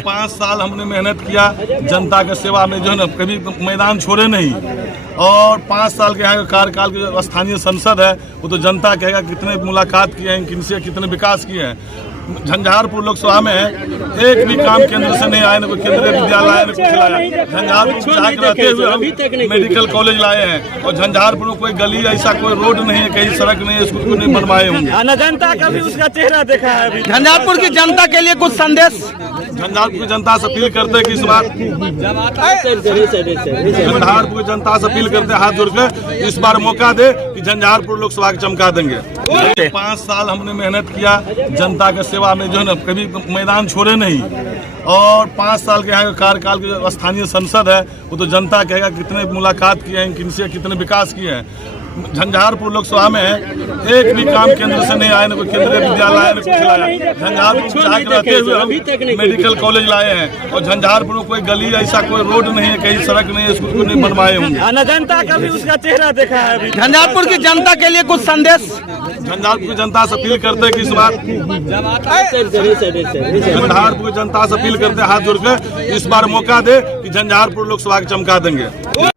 5 साल हमने मेहनत किया जनता के सेवा में, जो है ना कभी मैदान छोड़े नहीं। और 5 साल के यहाँ का कार्यकाल के स्थानीय संसद है, वो तो जनता कहेगा कितने मुलाकात किए हैं, किनसे कितने विकास किए हैं। झंझारपुर लोकसभा में एक भी काम केंद्र से नहीं आए, न कोई केंद्रीय विद्यालय न कुछ लाया। झंझारपुर रहते हुए हम मेडिकल कॉलेज लाए हैं, और झंझारपुर में कोई गली ऐसा कोई रोड नहीं है, कहीं सड़क नहीं है, स्कूल नहीं बनवाए होंगे। जनता का भी उसका चेहरा देखा है अभी। झंझारपुर की जनता के लिए कुछ संदेश झंझारपुर की जनता से अपील करते हैं कि इस बार झंझारपुर की जनता से अपील करते हैं हाथ जोड़कर इस बार मौका दे कि झंझारपुर लोकसभा के चमका देंगे। 5 साल हमने मेहनत किया जनता के सेवा में, जो है ना कभी मैदान छोड़े नहीं। और 5 साल के यहाँ का कार्यकाल के स्थानीय संसद है, वो तो जनता कहेगा कितने मुलाकात किए हैं, किनसे कितने विकास किए हैं। झंझारपुर लोकसभा में एक भी काम केंद्र से नहीं आए, न कोई केंद्रीय विद्यालय न कुछ लाया। झंझारपुर रहते हुए हम मेडिकल कॉलेज लाए हैं, और झंझारपुर में कोई गली ऐसा कोई रोड नहीं है, कहीं सड़क नहीं है, स्कूल नहीं बनवाए होंगे। जनता का भी उसका चेहरा देखा है अभी। झंझारपुर की जनता के लिए कुछ संदेश झंझारपुर की जनता से अपील करते हैं कि इस बार झंझारपुर की जनता से अपील करते हैं हाथ जोड़कर इस बार मौका दे कि झंझारपुर लोकसभा के चमका देंगे।